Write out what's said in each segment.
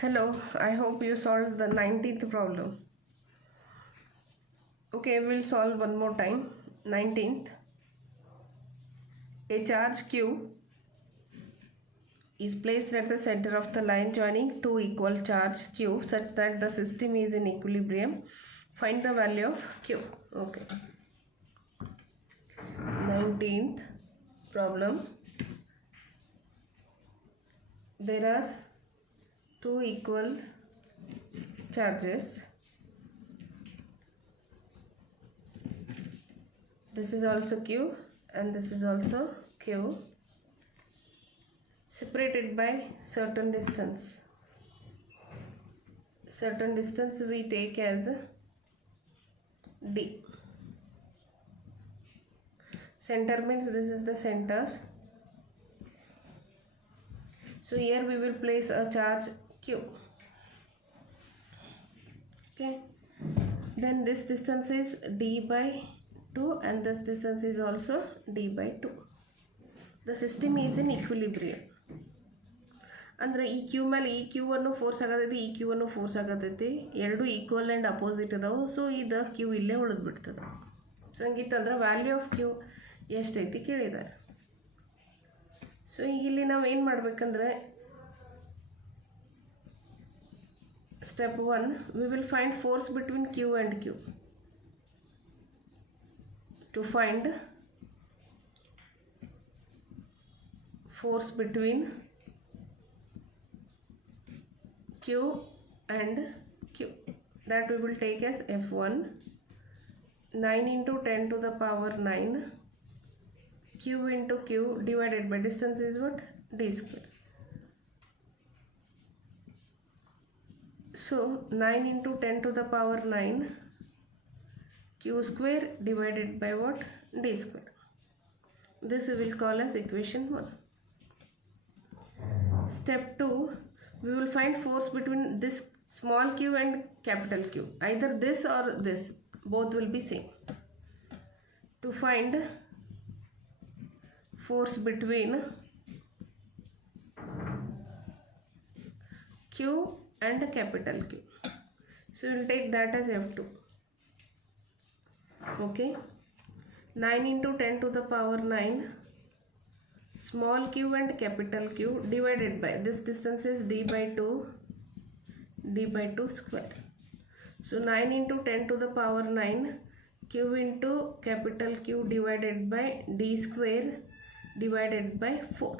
Hello, I hope you solved the 19th problem. Okay, we'll solve one more time. 19th. A charge Q is placed at the center of the line joining two equal charge Q such that the system is in equilibrium. Find the value of Q. Okay. 19th problem. There are two equal charges. This is also Q and this is also Q, separated by certain distance. Certain distance we take as D. Center means this is the center. So here we will place a charge Q. Okay. Then this distance is D by 2 and this distance is also D by 2. The system is in equilibrium. ಅಂದರೆ ಈ Q ಮೇಲೆ ಈ Q ಅನ್ನು force ಆಗತೈತಿ, ಈ Q ಅನ್ನು force ಆಗತೈತಿ, ಎರಡು ಈಕ್ವಲ್ ಆ್ಯಂಡ್ ಅಪೋಸಿಟ್ ಅದಾವು. ಸೊ ಇದು ಕ್ಯೂ ಇಲ್ಲೇ ಉಳಿದ್ಬಿಡ್ತದೆ. ಸೊ ಹಂಗಿತ್ತಂದ್ರೆ ವ್ಯಾಲ್ಯೂ ಆಫ್ ಕ್ಯೂ ಎಷ್ಟೈತಿ ಕೇಳಿದ್ದಾರೆ. ಸೊ ಈಗ ಇಲ್ಲಿ ನಾವು ಏನು ಮಾಡಬೇಕಂದ್ರೆ step 1 we will find force between Q and Q. To find force between Q and Q, that we will take as F1, 9 into 10 to the power 9 Q into Q divided by distance is what? D square. So 9 into 10 to the power 9 Q square divided by what? D square. This we will call as equation 1. Step 2, we will find force between this small q and capital Q. Either this or this, both will be same. To find force between Q and capital Q. So we will take that as F2. Okay. 9 into 10 to the power 9 small q and capital Q divided by this distance is D by 2 square. So 9 into 10 to the power 9 Q into capital Q divided by D square divided by 4.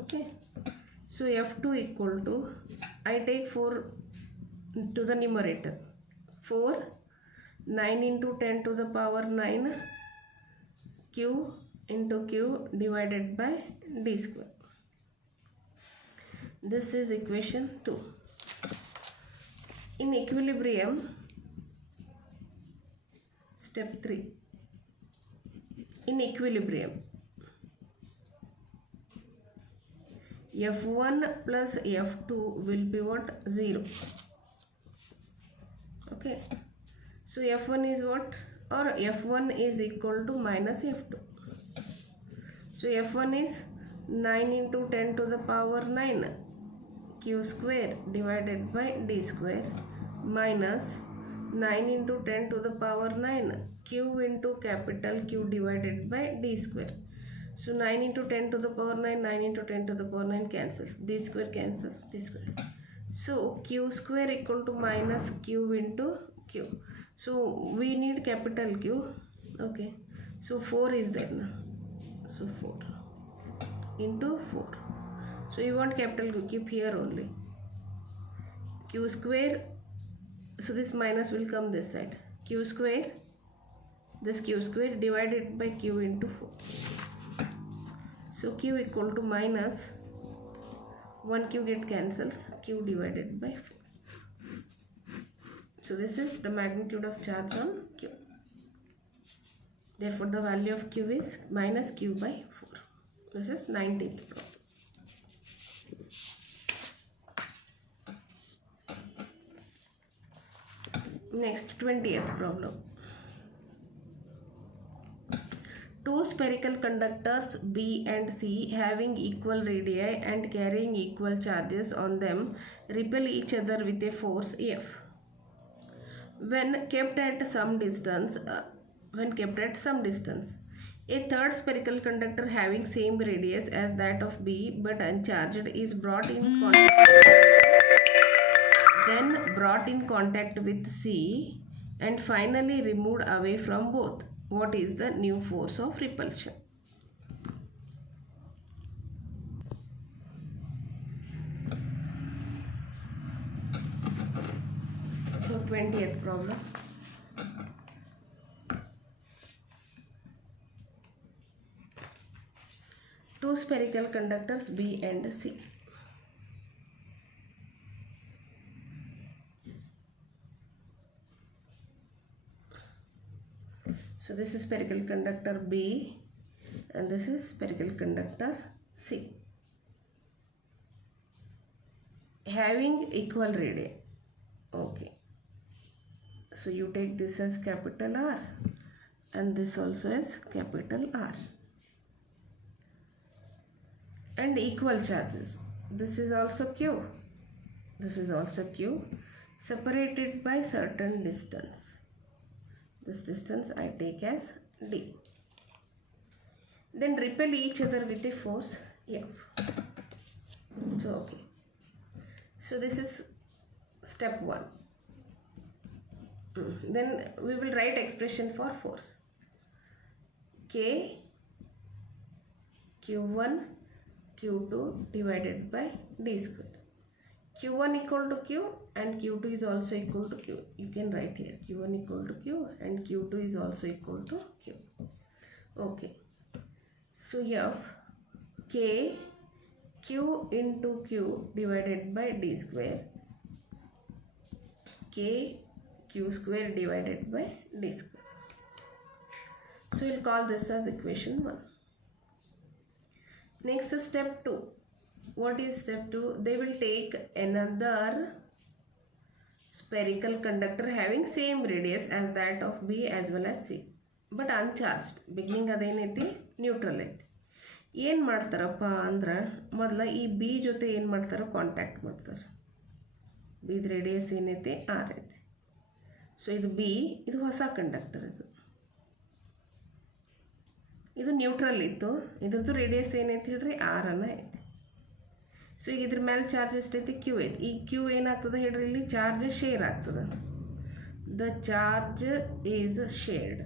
Okay. So F2 equal to, I take 4 to the numerator, 4, 9 into 10 to the power 9 Q into Q divided by D square. This is equation 2. In equilibrium, step 3. In equilibrium, F1 plus F2 will be what? 0. Okay. So F1 is what? Or F1 is equal to minus F2. So F1 is 9 into 10 to the power 9 Q square divided by D square minus 9 into 10 to the power 9 Q into capital Q divided by D square. So 9 into 10 to the power 9, 9 into 10 to the power 9 cancels. D square cancels, D square. So Q square equal to minus Q into Q. So we need capital Q. Okay. So 4 is there now. So 4 into 4. So you want capital Q, keep here only. Q square. So this minus will come this side. Q square. This Q square divided by Q into 4. So Q equal to minus 1 Q get cancels, Q divided by 4. So this is the magnitude of charge on Q. Therefore the value of Q is minus Q by 4. This is 19th problem. Next, 20th problem. Two Two spherical conductors B and C having equal radii and carrying equal charges on them repel each other with a force F. When kept at some distance, a third spherical conductor having same radius as that of B but uncharged is brought in contact with C and finally removed away from both. What is the new force of repulsion? So 20th problem. Two spherical conductors B and C. So this is spherical conductor B and this is spherical conductor C. Having equal radii. Okay. So you take this as capital R and this also as capital R. And equal charges. This is also Q. This is also Q. Separated by certain distance. This distance I take as D. Then repel each other with a force F. So okay. So this is step 1. Then we will write expression for force. K Q1 Q2 divided by D square. Q1 equal to Q and Q2 is also equal to Q. You can write here Q1 equal to Q and Q2 is also equal to Q. Okay. So F K Q into Q divided by D square. K Q square divided by D square. So we'll call this as equation 1. Next step 2. What is step 2? They will take another spherical conductor having same radius as that of B as well as C but uncharged. Beginning ಅದೇನೈತಿ neutral ಐತಿ. ಏನು ಮಾಡ್ತಾರಪ್ಪ ಅಂದ್ರೆ ಮೊದಲ ಈ B ಜೊತೆ ಏನು ಮಾಡ್ತಾರೆ ಕಾಂಟ್ಯಾಕ್ಟ್ ಮಾಡ್ತಾರೆ. B's ರೇಡಿಯಸ್ ಏನೈತಿ R ಐತಿ. ಸೊ ಇದು B, ಇದು ಹೊಸ ಕಂಡಕ್ಟರ್ ಇದು ನ್ಯೂಟ್ರಲ್ ಇತ್ತು. ಇದ್ರದ್ದು ರೇಡಿಯಸ್ ಏನೈತಿ ಹೇಳ್ರಿ R ಅನ್ನ ಐತಿ. ಸೊ ಈಗ ಇದ್ರ ಮೇಲೆ ಚಾರ್ಜ್ ಎಷ್ಟೈತಿ Q ಐತಿ. ಈ Q ಏನಾಗ್ತದೆ ಹೇಳ್ರಿ ಇಲ್ಲಿ ಚಾರ್ಜ್ ಶೇರ್ ಆಗ್ತದೆ. The charge is shared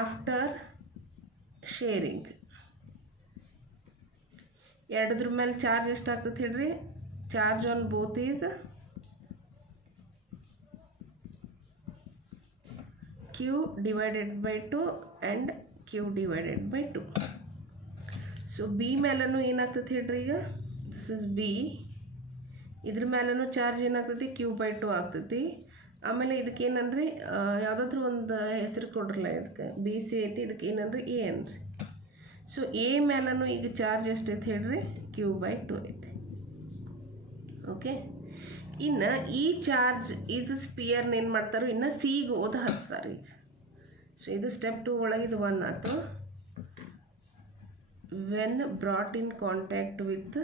after sharing. ಎರಡದ್ರ ಮೇಲೆ ಚಾರ್ಜ್ ಎಷ್ಟಾಗ್ತದೆ ಹೇಳ್ರಿ. Charge on both is Q divided by 2 and Q divided by 2. So B ಮೇಲೂ ಏನಾಗ್ತದೆ ಹೇಳ್ರಿ ಈಗ ದಿಸ್ ಇಸ್ B. ಇದ್ರ ಮೇಲೂ ಚಾರ್ಜ್ ಏನಾಗ್ತೈತಿ Q/2 ಆಗ್ತೈತಿ. ಆಮೇಲೆ ಇದಕ್ಕೆ ಏನನ್ರಿ ಯಾವುದಾದ್ರೂ ಒಂದು ಹೆಸರು ಕೊಡ್ರಲ್ಲ. ಇದಕ್ಕೆ BC ಐತಿ, ಇದಕ್ಕೆ ಏನನ್ರಿ A ಅನ್ರಿ. ಸೊ A ಮೇಲೂ ಈಗ ಚಾರ್ಜ್ ಎಷ್ಟೈತಿ ಹೇಳ್ರಿ Q/2 ಐತಿ. ಓಕೆ. ಇನ್ನು ಈ ಚಾರ್ಜ್ ಇದು ಸ್ಪಿಯರ್ನ ಏನು ಮಾಡ್ತಾರೋ ಇನ್ನು ಸಿಗೆ ಓದ ಹಚ್ತಾರೆ ಈಗ. ಸೊ ಇದು ಸ್ಟೆಪ್ 2 ಒಳಗೆ ಇದು 1 ಆಯ್ತು. When brought in contact with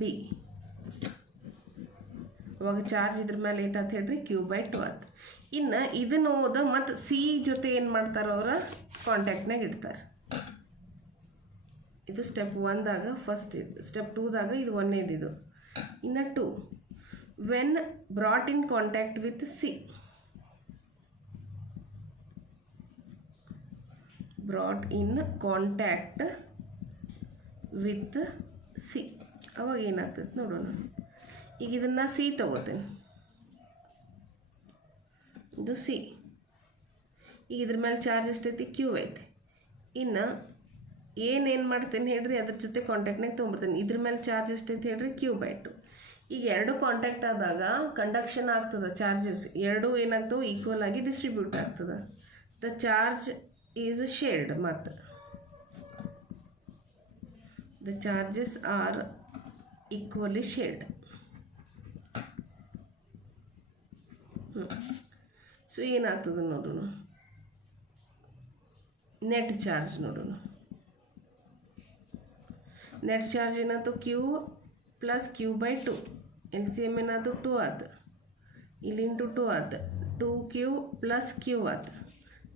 B ಅವಾಗ ಚಾರ್ಜ್ ಇದ್ರ ಮೇಲೆ ಏಟಾತ ಹೇಳ್ರಿ Q/2 ಆಯ್ತು. ಇನ್ನು ಇದನ್ನು ಓದ ಮತ್ತು ಸಿ ಜೊತೆ ಏನು ಮಾಡ್ತಾರೆ ಅವರ ಕಾಂಟ್ಯಾಕ್ಟ್ನಾಗ ಇಡ್ತಾರೆ. ಇದು ಸ್ಟೆಪ್ 1ದಾಗ ಫಸ್ಟ್ ಇದು. ಸ್ಟೆಪ್ 2ದಾಗ ಇದು 1ನೇದು ಇದು. ಇನ್ನು 2 when brought in contact with C. Brought in contact with C ಅವಾಗ ಏನಾಗ್ತದೆ ನೋಡೋಣ. ಈಗ ಇದನ್ನು ಸಿ ತಗೋತೇನೆ. ಇದು ಸಿ. ಈಗ ಇದ್ರ ಮೇಲೆ ಚಾರ್ಜ್ ಎಷ್ಟೈತಿ Q ಐತಿ. ಇನ್ನು ಏನೇನು ಮಾಡ್ತೇನೆ ಹೇಳ್ರಿ ಅದ್ರ ಜೊತೆ ಕಾಂಟ್ಯಾಕ್ಟ್ನಾಗ ತೊಗೊಂಬರ್ತೇನೆ. ಇದ್ರ ಮೇಲೆ ಚಾರ್ಜ್ ಎಷ್ಟೈತಿ ಹೇಳ್ರಿ Q/2. ಈಗ ಎರಡು ಕಾಂಟ್ಯಾಕ್ಟ್ ಆದಾಗ ಕಂಡಕ್ಷನ್ ಆಗ್ತದೆ. ಚಾರ್ಜಸ್ ಎರಡೂ ಏನಾಗ್ತವೆ ಈಕ್ವಲ್ ಆಗಿ ಡಿಸ್ಟ್ರಿಬ್ಯೂಟ್ ಆಗ್ತದೆ. The charge is shared. ಮತ್ತು the charges are equally shared. So ಏನಾಗ್ತದೆ ನೋಡೋಣ, ನೆಟ್ ಚಾರ್ಜ್ ನೋಡೋಣ. ನೆಟ್ ಚಾರ್ಜ್ ಏನಾಯ್ತು, q plus q by 2, L C M ಏನಾಯ್ತು 2 ಆಯ್ತು, ಇಲ್ಲಿ ಇಂಟು 2 ಆಯ್ತು, 2q ಪ್ಲಸ್ ಕ್ಯೂ ಆಯ್ತು.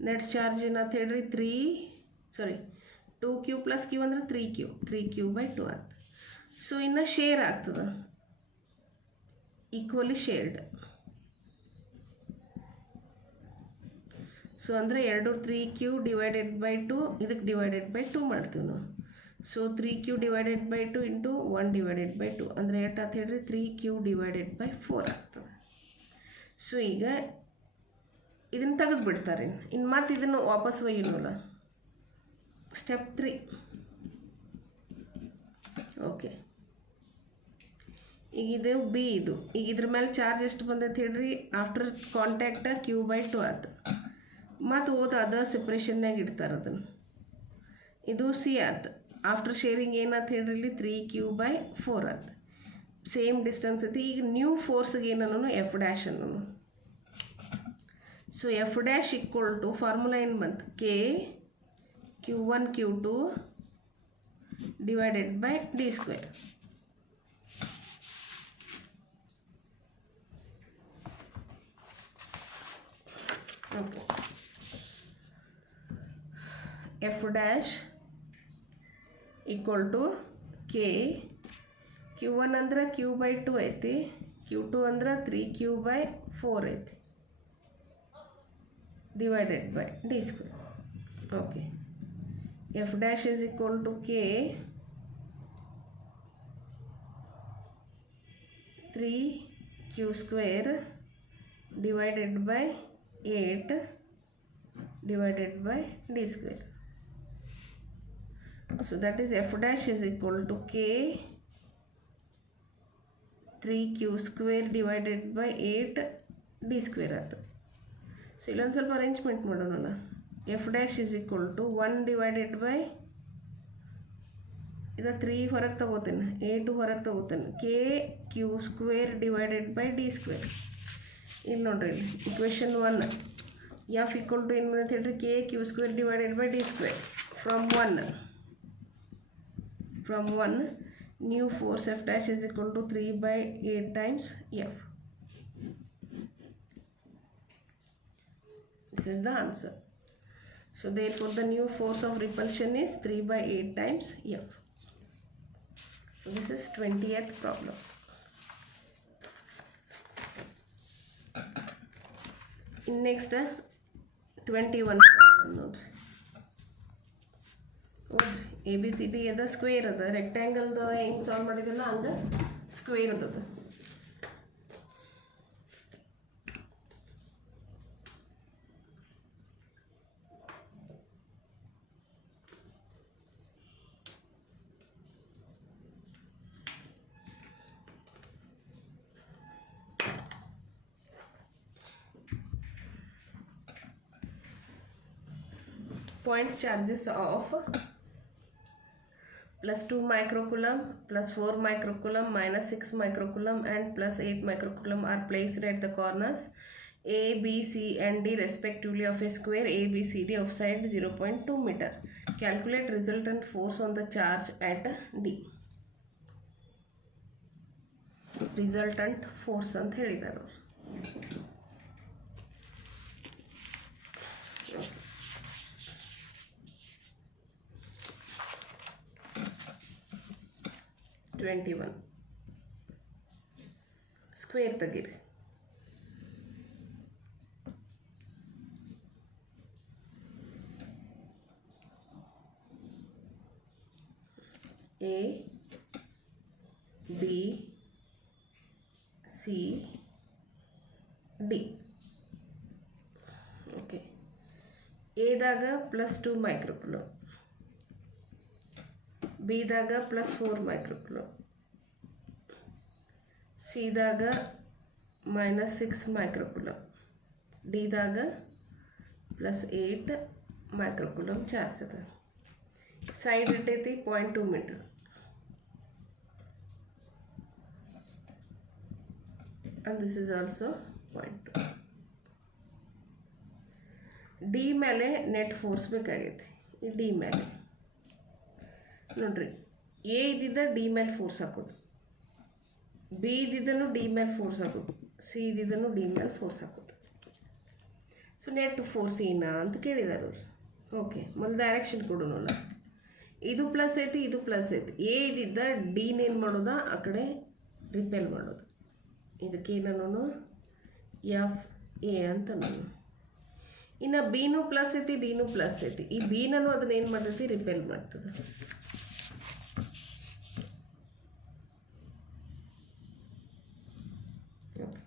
ನೆಟ್ ಚಾರ್ಜ್ ಏನಾಯ್ತು ಹೇಳ್ರಿ 2q ಪ್ಲಸ್ ಕ್ಯೂ ಅಂದರೆ 3q ಬೈ 2 ಆಯ್ತು. ಸೊ ಇನ್ನು ಶೇರ್ ಆಗ್ತದೆ, ಈಕ್ವಲಿ ಶೇರ್ಡ್. ಸೊ ಅಂದರೆ 3q ಡಿವೈಡೆಡ್ ಬೈ 2, ಇದಕ್ಕೆ ಡಿವೈಡೆಡ್ ಬೈ 2 ಮಾಡ್ತೀವಿ ನಾವು. So 3q divided by 2 into 1 divided by 2 ಅಂದರೆ ಎಷ್ಟು ಅಂತ ಹೇಳ್ರಿ 3q ಡಿವೈಡೆಡ್ ಬೈ 4 ಆಗ್ತದೆ. ಸೊ ಈಗ ಇದನ್ನು ತೆಗೆದು ಬಿಡ್ತಾರೆ. ಇನ್ನು ಮತ್ತೆ ಇದನ್ನು ವಾಪಸ್ ಒಯ್ಯಲ್ಲ. ಸ್ಟೆಪ್ 3. ಓಕೆ, ಈಗ ಇದು ಬಿ, ಇದು ಈಗ ಇದ್ರ ಮೇಲೆ ಚಾರ್ಜ್ ಎಷ್ಟು ಬಂದೈತೆ ಹೇಳ್ರಿ, ಆಫ್ಟರ್ ಕಾಂಟ್ಯಾಕ್ಟ್ ಕ್ಯೂ ಬೈ 2 ಆಯ್ತು. ಮತ್ತು ಅದ ಸೆಪ್ರೇಷನ್ನಾಗ ಇಡ್ತಾರೆ ಅದನ್ನು. ಇದು ಸಿ ಆಯ್ತು. ಆಫ್ಟರ್ ಶೇರಿಂಗ್ ಏನಾಯ್ತು ಹೇಳ್ರಿ ಇಲ್ಲಿ 3q ಬೈ 4 ಆಯ್ತು. ಸೇಮ್ ಡಿಸ್ಟೆನ್ಸ್ ಐತಿ. ಈಗ ನ್ಯೂ ಫೋರ್ಸ್ಗೆ ಏನನ್ನು ಎಫ್ ಡ್ಯಾಶ್ ಅನ್ನೋನು. So F dash equal to formula ಏನು ಬಂತು, K q1 q2 divided by D square. Okay, F dash equal to K q1 ಅಂದ್ರೆ q ಬೈ 2 ಐತಿ, q2 ಅಂದ್ರೆ 3q ಬೈ 4 ಐತಿ, divided by D square. Okay, F dash is equal to k 3q square divided by 8 divided by D square. So that is f dash is equal to k 3q square divided by 8 d square ಆಯ್ತು. So ಇಲ್ಲೊಂದು ಸ್ವಲ್ಪ arrangement ಮಾಡೋಣ. F dash is equal to 1 divided by ಇದು 3 ಹೊರಗೆ ತಗೋತೇನೆ, 8 ಹೊರಗೆ ತಗೋತೇನೆ, K Q square divided by D square. ಇಲ್ಲಿ ನೋಡ್ರಿ, ಇಲ್ಲಿ ಇಕ್ವೇಷನ್ 1 ಎಫ್ ಈಕ್ವಲ್ ಟು ಏನು ಅಂತ ಹೇಳ್ರಿ, k Q square divided by D square. From 1 new force f dash is equal to 3 by 8 times f. This is the answer. So therefore the new force of repulsion is 3 by 8 times f. So this is 20th problem. In next 21 problem. A B C D ಅದ square ಅದ, ರೆಕ್ಟ್ಯಾಂಗಲ್ದ ಹೆಂಗೆ solve ಮಾಡಿದಲ್ಲ ಹಂಗೆ square ಅದ. Point charges of plus 2 microcoulomb, plus 4 microcoulomb, minus 6 microcoulomb and plus 8 microcoulomb are placed at the corners A, B, C and D respectively of a square ABCD of side 0.2 meter. Calculate resultant force on the charge at D. Resultant force ಅಂತ ಹೇಳಿದ್ದಾರೆ. Square ತೆಗೀರಿ. A B C D. Okay, ಎದಾಗ plus 2 microcoulomb, ಬಿದಾಗ plus 4 microcoulomb, ಸಿದಾಗ minus 6 microcoulomb, ಡಿದಾಗ plus 8 microcoulomb charge ಅದ. Side ಇಟ್ಟೈತಿ 0.2 metre. And this is also 0.2. D ಮೇಲೆ ನೆಟ್ ಫೋರ್ಸ್ ಬೇಕಾಗೈತಿ. ಈ ಡಿ ಮೇಲೆ ನೋಡ್ರಿ, ಎ ಇದ್ದಿದ್ದ ಡಿ ಮೇಲೆ ಫೋರ್ಸ್ ಹಾಕೋದು, ಬಿ ಇದ್ದಿದ್ದನ್ನು ಡಿ ಮೇಲೆ ಫೋರ್ಸ್ ಹಾಕೋದು, ಸಿ ಇದ್ದಿದ್ದನ್ನು ಡಿ ಮೇಲೆ ಫೋರ್ಸ್ ಹಾಕೋದು. ಸೊ ನೆಟ್ ಫೋರ್ಸ್ ಏನಾ ಅಂತ ಕೇಳಿದಾರೆ ಅವ್ರು. ಓಕೆ, ಮೊದಲು ಡೈರೆಕ್ಷನ್ ಕೊಡೋಣ. ಇದು ಪ್ಲಸ್ ಐತಿ, ಇದು ಪ್ಲಸ್ ಐತಿ. ಎ ಇದ್ದಿದ್ದ ಡಿನೇನು ಮಾಡೋದ ಆ ಕಡೆ ರಿಪೆಲ್ ಮಾಡೋದು. ಇದಕ್ಕೆ ನಾನು ಎಫ್ ಎ ಅಂತ ನಾನು. ಇನ್ನು ಬಿನೂ ಪ್ಲಸ್ ಐತಿ, ಡಿನೂ ಪ್ಲಸ್ ಐತಿ. ಈ ಬಿನೂ ಅದನ್ನ ಏನು ಮಾಡ್ತೈತಿ, ರಿಪೆಲ್ ಮಾಡ್ತದೆ. ಓಕೆ,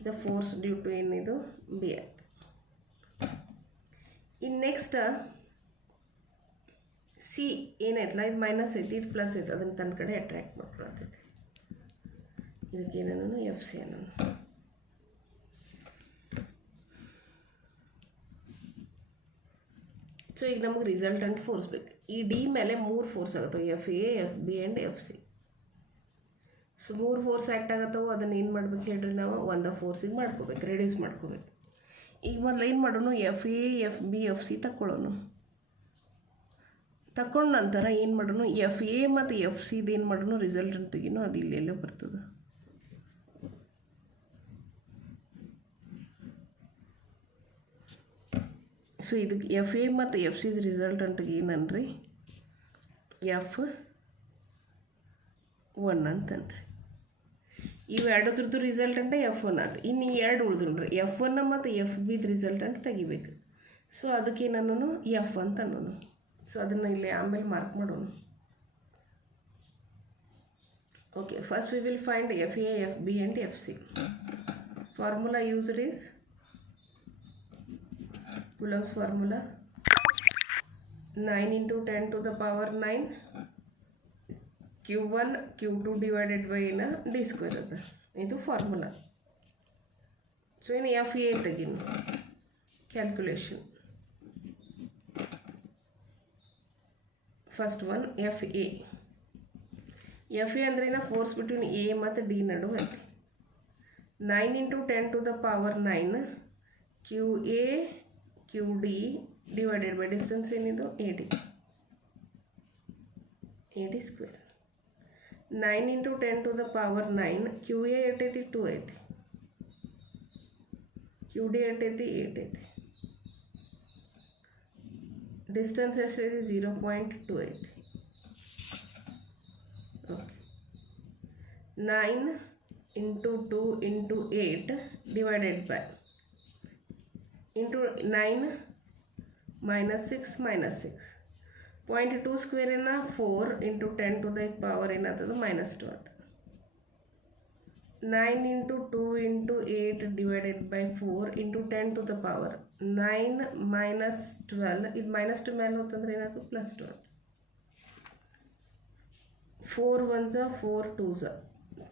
ಇದು ಫೋರ್ಸ್ ಡ್ಯೂ ಟು ಏನಿದು ಬಿ ಆಯ್ತು. ಇನ್ನು ನೆಕ್ಸ್ಟ್ ಸಿ ಏನಾಯ್ತಲ್ಲ, ಇದು ಮೈನಸ್ ಐತಿ, ಇದು ಪ್ಲಸ್ ಐತಿ, ಅದನ್ನು ತನ್ನ ಕಡೆ ಅಟ್ರ್ಯಾಕ್ಟ್ ಮಾಡ್ಕೊಳ್ತೈತಿ. ಇದಕ್ಕೆ ಏನನ್ನು ಎಫ್ ಸಿ ಅನ್ನೋನು. ಸೊ ಈಗ ನಮಗೆ ರಿಸಲ್ಟೆಂಟ್ ಫೋರ್ಸ್ ಬೇಕು. ಈ ಡಿ ಮೇಲೆ 3 ಫೋರ್ಸ್ ಆಗುತ್ತವೆ, F A, F B and F C. So 3 force act ಆಗತ್ತವೆ. ಅದನ್ನು ಏನು ಮಾಡ್ಬೇಕು ಹೇಳ್ರಿ, ನಾವು ಒಂದು ಫೋರ್ಸಿಗೆ ಮಾಡ್ಕೋಬೇಕು, ರೆಡ್ಯೂಸ್ ಮಾಡ್ಕೋಬೇಕು. ಈಗ ಮೊದಲು ಏನು ಮಾಡೋಣ, F A, F B, F C ತಗೊಳ್ಳೋಣ. ತಗೊಂಡ ನಂತರ ಏನು ಮಾಡೋಣ, ಎಫ್ ಎ ಮತ್ತು ಎಫ್ ಸಿದು ಏನು ಮಾಡೋಣ, ರಿಸಲ್ಟೆಂಟ್ ತೆಗಿನೋ, ಅದು ಇಲ್ಲೆಲ್ಲೋ ಬರ್ತದೆ. ಸೊ ಇದಕ್ಕೆ ಎಫ್ ಎ ಮತ್ತು ಎಫ್ ಸಿದು ರಿಸಲ್ಟೆಂಟ್ಗೆ ಏನನ್ರಿ, ಎಫ್ 1 ಅಂತನ್ರಿ. ಇವು ಎರಡದ್ರದ್ದು ರಿಸಲ್ಟೆಂಟ್ ಎಫ್ 1 ಆಯ್ತು. ಇನ್ನು ಎರಡು ಉಳಿದ್ರು ನೋಡ್ರಿ, ಎಫ್ 1 ಮತ್ತು ಎಫ್ ಬಿದು ರಿಸಲ್ಟೆಂಟ್ ತೆಗಿಬೇಕು. ಸೊ ಅದಕ್ಕೆ ನಾನು ಎಫ್ ಅಂತ ಅನ್ನೋನು. ಸೊ ಅದನ್ನು ಇಲ್ಲಿ ಆಮೇಲೆ ಮಾರ್ಕ್ ಮಾಡೋಣ. Okay, first we will find F A, F B and F C. Formula used is Coulomb's formula, 9 into 10 to the power 9 Q1 Q2 divided by d square ಅದ. ಇದು ಫಾರ್ಮುಲಾ. ಸೊ ಇನ್ನು F A ತೆಗಿನು calculation. First one F A. F A ಅಂದ್ರೆ force between A ಮತ್ತು D ನಡುವೆ ಐತಿ. 9 into 10 to the power 9 Q A Q D divided by distance ಏನಿದು A D square. 9 into 10 to the power 9 Q A ಎಟ್ಟೈತಿ 2 ಐತಿ, Q D ಎಟ್ಟೈತಿ 8 ಐತಿ, distance ಎಷ್ಟೈತಿ 0.2 ಐತಿ. Okay, 9 into 2 into 8 divided by into 9 minus 6 minus 6. 0.2 square ಏನ 4 into 10 to the power ಏನಾಗ್ತದೆ -2 ಆಗ್ತದೆ. 9 into 2 into 8 divided by 4 into 10 to the power 9 minus 12. ಇದು -2 ಮೇಲೆ ಹೋಗ್ತಂದ್ರೆ ಏನಾಗ್ತದೆ +2 ಆಗ್ತದೆ. 4 1s 4 2s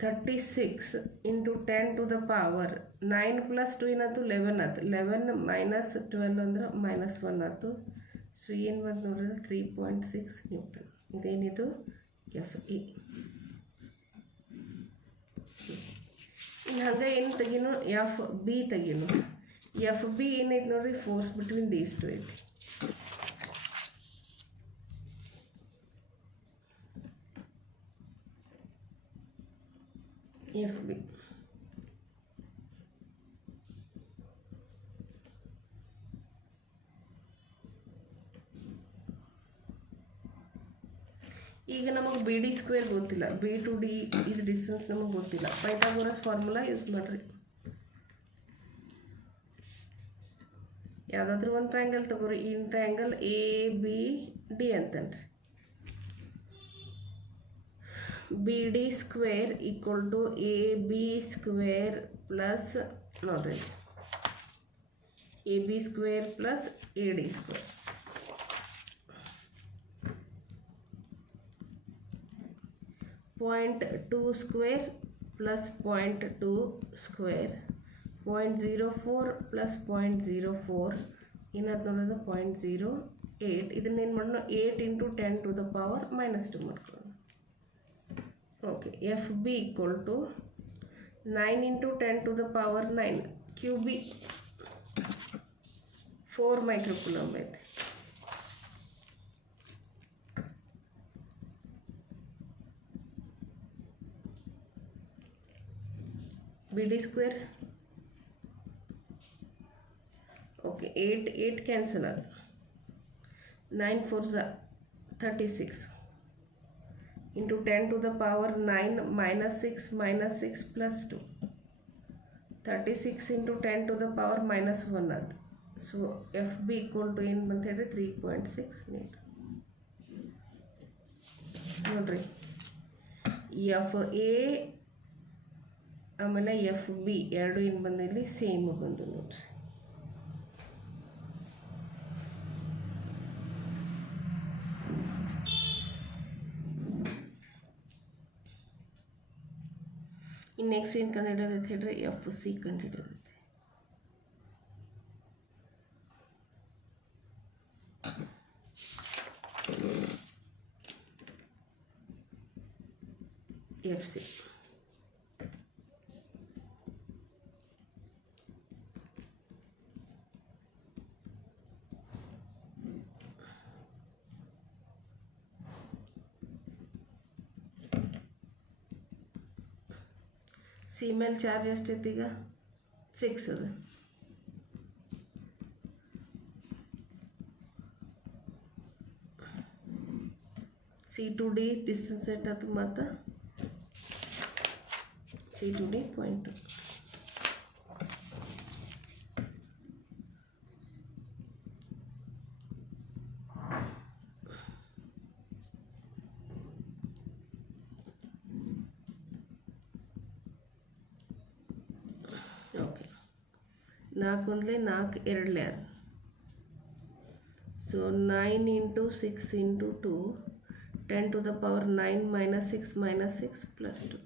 36 into 10 to the power 9 plus 2 ಏನಾಯ್ತು 11 ಆಯ್ತು. 11 minus 12 ಅಂದ್ರೆ -1 ಆಯ್ತು. ಸೊ ಏನು ಬಂತು ನೋಡ್ರಿ 3.6 ನ್ಯೂಟನ್. ಇದೇನಿದು ಎಫ್ ಇ. ಇನ್ನು ಹಂಗೆ ಏನು ತೆಗಿನು, ಎಫ್ ಬಿ ತೆಗಿನು. ಎಫ್ ಬಿ ಏನೈತಿ ನೋಡ್ರಿ, ಫೋರ್ಸ್ ಬಿಟ್ವೀನ್ ದೀಸ್ ಟು ಐತಿ. ಎಫ್ ಬಿ ಈಗ ನಮಗೆ ಬಿ ಡಿ ಸ್ಕ್ವೇರ್ ಗೊತ್ತಿಲ್ಲ, ಬಿ ಟು ಡಿ ಇದು ಡಿಸ್ಟೆನ್ಸ್ ನಮಗೆ ಗೊತ್ತಿಲ್ಲ. ಪೈಥಾಗೋರಸ್ ಫಾರ್ಮುಲಾ ಯೂಸ್ ಮಾಡ್ರಿ. ಯಾವುದಾದ್ರೂ ಒಂದು ಟ್ರಯಾಂಗಲ್ ತಗೋರಿ. ಈ ಟ್ರಯಾಂಗಲ್ ಎ ಬಿ ಡಿ ಅಂತನ್ರಿ. B D square equal to A B square plus ನೋಡ್ರಿ A B square plus A D square. .2 square plus 0.2 square 0.04 plus 0.04 ಏನಾದ್ರು ನೋಡೋದು 0.08. ಇದನ್ನೇನು ಮಾಡೋಣ 8 into 10 to the power -2 ಮಾಡ್ಕೊಳ್ಳೋಣ. Okay, F B equal to 9 into 10 to the power 9 q B 4 microcoulomb ಐತೆ. BD square okay 8 cancel ಆದ 9 4 36 into 10 to the power 9 minus 6 plus 2 36 into 10 to the power minus 1 ಆದ. So FB equal to ಏನು ಬಂತ ಹೇಳಿದ್ರೆ 3.6 metre. ನೋಡ್ರಿ FA ಆಮೇಲೆ FB ಎರಡು ಏನು ಬಂದು ಇಲ್ಲಿ ಸೇಮ್ ಬಂದು ನೋಡ್ರಿ. ಇನ್ನು ನೆಕ್ಸ್ಟ್ ಏನು ಕಂಡುಹಿಡಿಯೋದು ಅಂತ ಹೇಳಿದ್ರೆ FC ಕಂಡುಹಿಡಿಯೋದು. FC ಸಿ ಮೇಲೆ ಚಾರ್ಜ್ ಎಷ್ಟೈತಿ ಈಗ 6 ಅದ. C2D ಡಿಸ್ಟೆನ್ಸ್ ಎಷ್ಟಾಯ್ತು ಮತ್ತು C2D ಪಾಯಿಂಟ್. ಓಕೆ 4 ಒಂದಲೇ 4 ಎರಡಲೇ ಅದು. So 9 into 6 into 2 10 to the power 9 minus 6 plus 2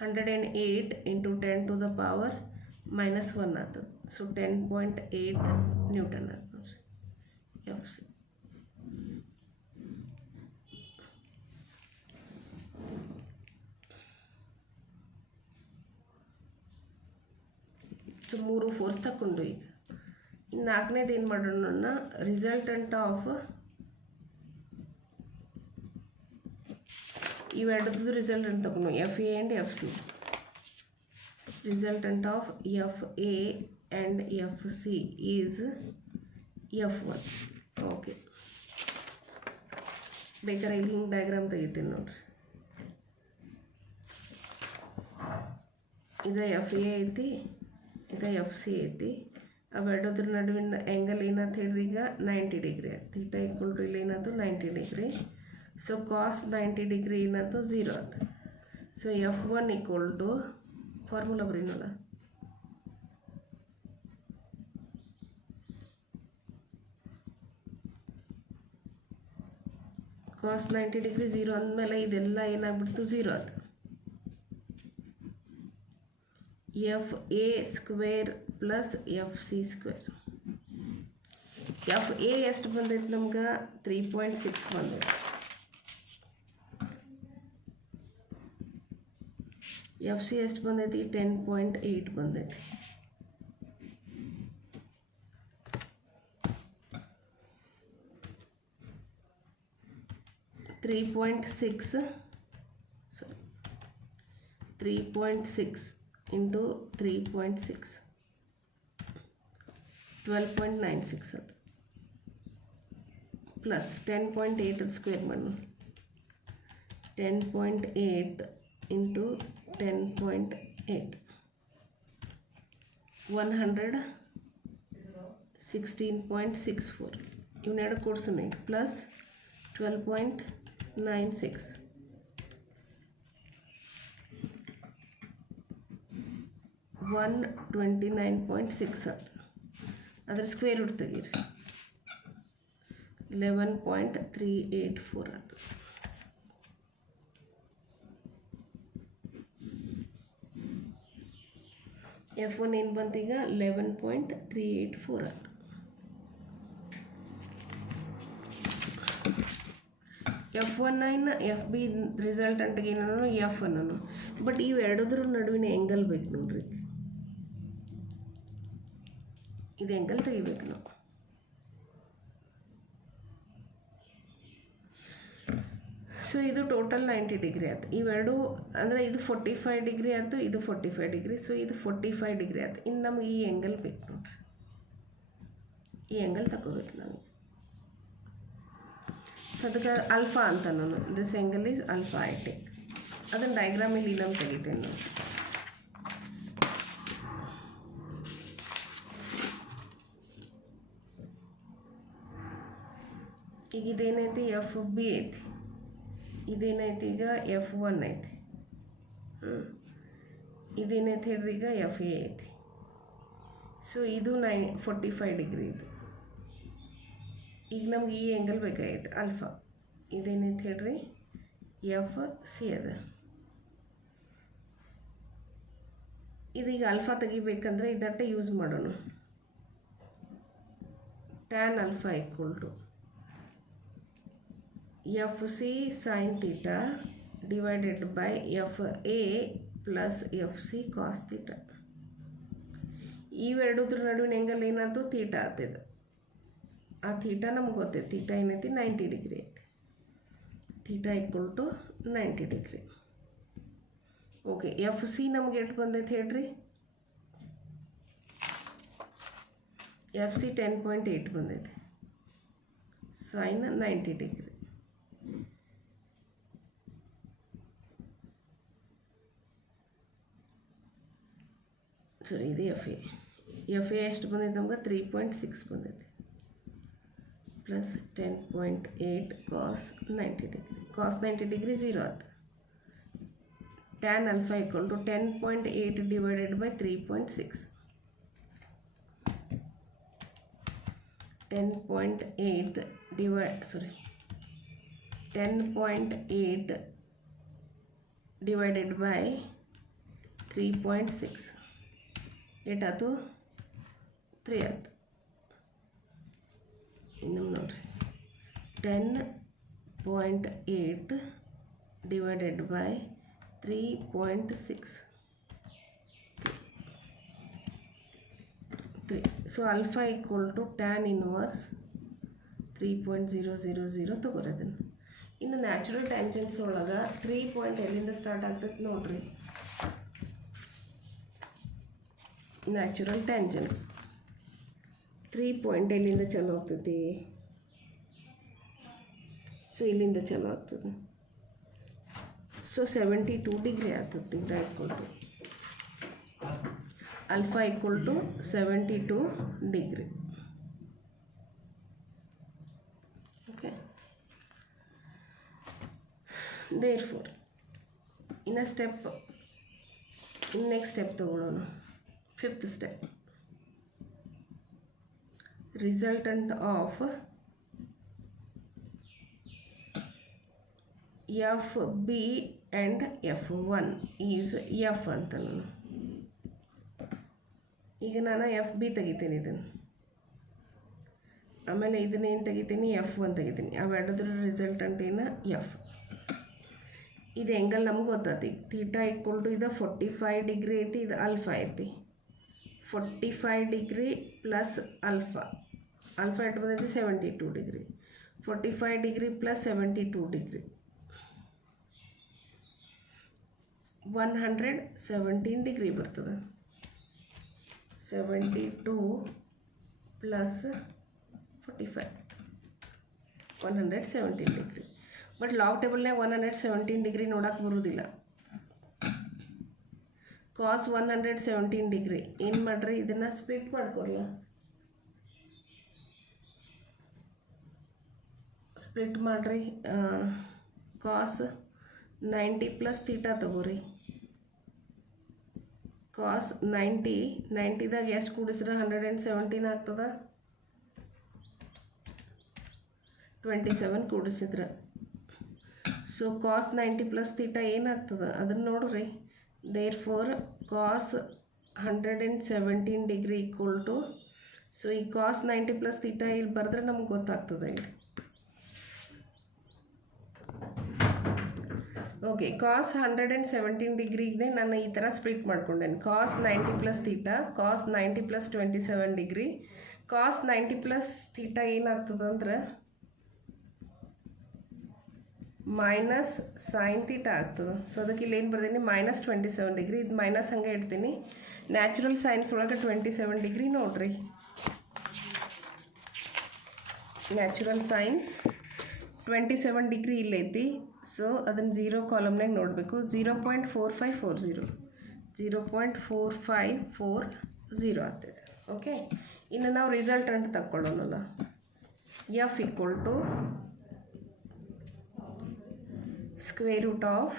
108 into 10 to the power minus 1 ಆಯ್ತು. ಸೊ 10.8 ನ್ಯೂಟನ್ ಆಯ್ತು ನೋಡ್ರಿ FC. ಸೊ 3 ಫೋರ್ಸ್ ತಗೊಂಡು ಈಗ ಇನ್ನು 4ನೇದು ಏನು ಮಾಡೋಣ, ರಿಸಲ್ಟೆಂಟ್ ಆಫ್ ಇವೆರಡದ್ದು ರಿಸಲ್ಟೆಂಟ್ ತಗೊಂಡು FA and FC. Resultant of FA and FC is F1. Okay ಬೇಕಾದ್ರೆ ಇಲ್ಲಿ ಹಿಂಗೆ ಡಯಾಗ್ರಾಮ್ ತೆಗಿತೀನಿ ನೋಡ್ರಿ. ಇದು FA ಐತಿ, ಇದು FC ಐತಿ. ಅವೆರಡದ್ರ ನಡುವಿನ ಆ್ಯಂಗಲ್ ಏನಂತ ಹೇಳ್ರಿ ಈಗ 90 ಡಿಗ್ರಿ ಆಯ್ತು. ಥೀಟಾ ಈಕ್ವಲ್ ಟು ಇಲ್ಲಿ ಏನಾಯ್ತು 90 ಡಿಗ್ರಿ. ಸೊ ಕಾಸ್ 90 ಡಿಗ್ರಿ ಏನಾಯ್ತು 0 ಆಯ್ತು. So F1 equal to formula ಬರೀನಲ್ಲ, ಕಾಸ್ 90 ಡಿಗ್ರಿ 0 ಅಂದಮೇಲೆ ಇದೆಲ್ಲ ಏನಾಗ್ಬಿಡ್ತು 0 ಆಯ್ತು. FA square plus FC square. FA ಎಷ್ಟು ಬಂದೈತೆ ನಮ್ಗೆ 3.6 ಬಂದೈತೆ. FC ಎಷ್ಟು ಬಂದೈತಿ 10.8 ಬಂದೈತಿ. ತ್ರೀ ಪಾಯಿಂಟ್ ಸಿಕ್ಸ್ ಇಂಟು 3.6 12.96 ಅದು ಪ್ಲಸ್ 10.8 ಅದು ಸ್ಕ್ವೇರ್ ಮಾಡಿ 10.8 ಇಂಟು 10.8 116.64 ಇವನ್ನೆರಡು ಕೂಡ್ಸೋಣ ಪ್ಲಸ್ 12.96 129.6 ಅದು ಅದರ ಸ್ಕ್ವೇರ್ ರೂಟ್ ತೆಗೀರಿ 11.384 ಅದು. F1 ಏನು ಬಂತು ಈಗ 11.384 ಅದು. F1 FB ರಿಸಲ್ಟೆಂಟ್ಗೆ ಏನೋ ಎಫ್ ಅನ್ನೋನು. ಬಟ್ ಇವೆರಡದ್ರ ನಡುವಿನ ಎಂಗಲ್ ಬೇಕು ನೋಡ್ರಿ. ಇದು ಎಂಗಲ್ ತೆಗಿಬೇಕು ನಾವು. ಸೊ ಇದು ಟೋಟಲ್ 90 ಡಿಗ್ರಿ ಆಯ್ತು. ಇವೆರಡು ಅಂದರೆ ಇದು 45 ಡಿಗ್ರಿ ಆಯಿತು, ಇದು 45 ಡಿಗ್ರಿ. ಸೊ ಇದು 45 ಡಿಗ್ರಿ ಆಯ್ತು. ಇನ್ನು ನಮ್ಗೆ ಈ ಎಂಗಲ್ ಬೇಕು ನೋಡ್ರಿ. ಈ ಎಂಗಲ್ ತಗೋಬೇಕು ನಾವು. ಸೊ ಅದಕ್ಕೆ ಅಲ್ಫಾ ಅಂತ ನಾನು this angle is alpha I take. ಅದನ್ನು ಡಯಾಗ್ರಾಮ್ ಇಲ್ಲಿ ನಮ್ಮ ತೆಗಿತೇನೆ ನಾವು. ಈಗ ಇದೇನೈತಿ ಎಫ್ ಬಿ ಐತಿ, ಇದೇನೈತಿ ಈಗ F1 ಐತಿ. ಇದೇನೈತಿ ಹೇಳ್ರಿ ಈಗ ಎಫ್ ಎ ಐತಿ. ಸೊ ಇದು 45 ಡಿಗ್ರಿ ಇದು. ಈಗ ನಮ್ಗೆ ಈ ಎಂಗಲ್ ಬೇಕಾಗೈತೆ ಅಲ್ಫಾ. ಇದೇನೈತಿ ಹೇಳ್ರಿ ಎಫ್ ಸಿ ಅದ. ಇದೀಗ ಅಲ್ಫಾ ತೆಗಿಬೇಕಂದ್ರೆ ಇದಟ್ಟೆ ಯೂಸ್ ಮಾಡೋಣ. Tan alpha equal to F C sine theta divided by F A plus F C cos theta. ಇವೆರಡದ್ರ ನಡುವಿನ ಎಂಗಲ್ ಏನಾಯ್ತು ಥೀಟಾ ಆಗ್ತದೆ. ಆ ಥೀಟಾ ನಮ್ಗೆ ಗೊತ್ತೈತೆ. ಥೀಟಾ ಏನೈತಿ 90 ಡಿಗ್ರಿ ಐತಿ. Theta equal to 90 degree. Okay, F C ನಮ್ಗೆ ಎಷ್ಟು ಬಂದೈತೆ ಹೇಳ್ರಿ. ಎಫ್ ಸಿ 10.8 ಬಂದೈತೆ ಸೈನ್ 90 ಡಿಗ್ರಿ. ಸರಿ, ಇದು ಎಫ್ ಎ. ಎಫ್ ಎ ಎಷ್ಟು ಬಂದೈತೆ ನಮ್ಗೆ 3.6 ಬಂದೈತೆ plus 10.8 cos 90 degree. Cos 90 degree 0 ಆಯ್ತು. Tan alpha equal to 10.8 divided by 3.6. 10.8 divided by 3.6 ಏಟಾಯ್ತು 3 ಆಯ್ತು. ಇನ್ನು ನೋಡ್ರಿ 10.8 divided by 3.6 3. So alpha equal to tan inverse 3.000 ತಗೋರದನ್ನು. ಇನ್ನು ನ್ಯಾಚುರಲ್ ಟ್ಯಾಂಜೆಂಟ್ಸ್ ಒಳಗೆ 3 ಪಾಯಿಂಟ್ ಎಲ್ಲಿಂದ ಸ್ಟಾರ್ಟ್ ಆಗ್ತೈತೆ ನೋಡ್ರಿ. ನ್ಯಾಚುರಲ್ ಟ್ಯಾಂಜೆಂಟ್ಸ್ 3 ಪಾಯಿಂಟ್ ಎಲ್ಲಿಂದ ಚಲೋ ಆಗ್ತೈತಿ. ಸೊ ಇಲ್ಲಿಂದ ಚಲೋ ಆಗ್ತದೆ. ಸೊ 72 ಡಿಗ್ರಿ ಆಗ್ತದೆ. Theta equal to alpha equal to 72 degree. Okay, therefore next step ತಗೊಳ್ಳೋಣ. 5th step, resultant of F B and F1 is F ಅಂತ. ಈಗ ನಾನು ಎಫ್ ಬಿ ತೆಗಿತೀನಿ ಇದನ್ನು, ಆಮೇಲೆ ಇದನ್ನೇನು ತೆಗಿತೀನಿ F1 ತೆಗಿತೀನಿ. ಅವೆರಡದ್ರ ರಿಸಲ್ಟೆಂಟ್ ಏನು ಎಫ್. ಇದು ಎಂಗಲ್ ನಮ್ಗೆ ಗೊತ್ತೈತಿ. ಥೀಟಾ ಈಕ್ವಲ್ ಟು ಇದು 45 ಡಿಗ್ರಿ ಐತಿ, ಇದು ಅಲ್ಫಾ ಐತಿ. 45 ಡಿಗ್ರಿ ಪ್ಲಸ್ ಅಲ್ಫಾ ಎಷ್ಟು ಬಂದೈತಿ 72 degree. 45 degree plus 72 degree 117 degree ಬರ್ತದೆ. 72 ಪ್ಲಸ್ 45 117 ಡಿಗ್ರಿ. ಬಟ್ ಲಾಗ್ ಟೇಬಲ್ನಾಗ 117 ಡಿಗ್ರಿ ನೋಡೋಕೆ ಬರೋದಿಲ್ಲ. ಕಾಸ್ 117 ಡಿಗ್ರಿ ಏನು ಮಾಡ್ರಿ, ಇದನ್ನು ಸ್ಪ್ಲಿಟ್ ಮಾಡ್ಕೊಲ್ಲ. ಸ್ಪ್ಲಿಟ್ ಮಾಡಿರಿ. ಕಾಸ್ 90 ಪ್ಲಸ್ ಥೀಟಾ ತಗೋರಿ. ಕಾಸ್ 90ದಾಗ ಎಷ್ಟು ಕೂಡಿಸ್ರೆ 117 ಆಗ್ತದ. 27 ಕೂಡಿಸಿದ್ರೆ ಸೊ ಕಾಸ್ 90 ಪ್ಲಸ್ ಥೀಟಾ ಏನಾಗ್ತದೆ ಅದನ್ನು ನೋಡ್ರಿ. Therefore cos 117 degree equal to, so ಈ ಕಾಸ್ 90 ಪ್ಲಸ್ ಥೀಟಾ ಇಲ್ಲಿ ಬರೆದ್ರೆ ನಮ್ಗೆ ಗೊತ್ತಾಗ್ತದೆ. ಇಲ್ಲಿ ಓಕೆ ಕಾಸ್ 117 ಡಿಗ್ರಿಗೆ ನಾನು ಈ ಥರ ಸ್ಪ್ಲಿಟ್ ಮಾಡ್ಕೊಂಡೇನೆ. Cos 90 plus theta, cos 90 plus 27 degree. Cos 90 plus theta ಏನಾಗ್ತದಂದ್ರೆ ಮೈನಸ್ ಸೈನ್ ಥೀಟಾ ಆಗ್ತದೆ. ಸೊ ಅದಕ್ಕೆ ಇಲ್ಲಿ ಏನು ಬರ್ತೀನಿ ಮೈನಸ್ 27 ಡಿಗ್ರಿ. ಇದು ಮೈನಸ್ ಹಂಗೆ ಇಡ್ತೀನಿ. ನ್ಯಾಚುರಲ್ ಸೈನ್ಸ್ ಒಳಗೆ 27 ಡಿಗ್ರಿ ನೋಡ್ರಿ. ನ್ಯಾಚುರಲ್ ಸೈನ್ಸ್ 27 ಡಿಗ್ರಿ ಇಲ್ಲೈತಿ. ಸೊ ಅದನ್ನು 0 ಕಾಲಮ್ನಾಗ ನೋಡಬೇಕು. 0.4540 0.4540 ಆಗ್ತದೆ. ಓಕೆ, ಇನ್ನು ನಾವು ರಿಸಲ್ಟಂಟ್ ತಕ್ಕೊಳ್ಳೋಣಲ್ಲ. F equal to square root of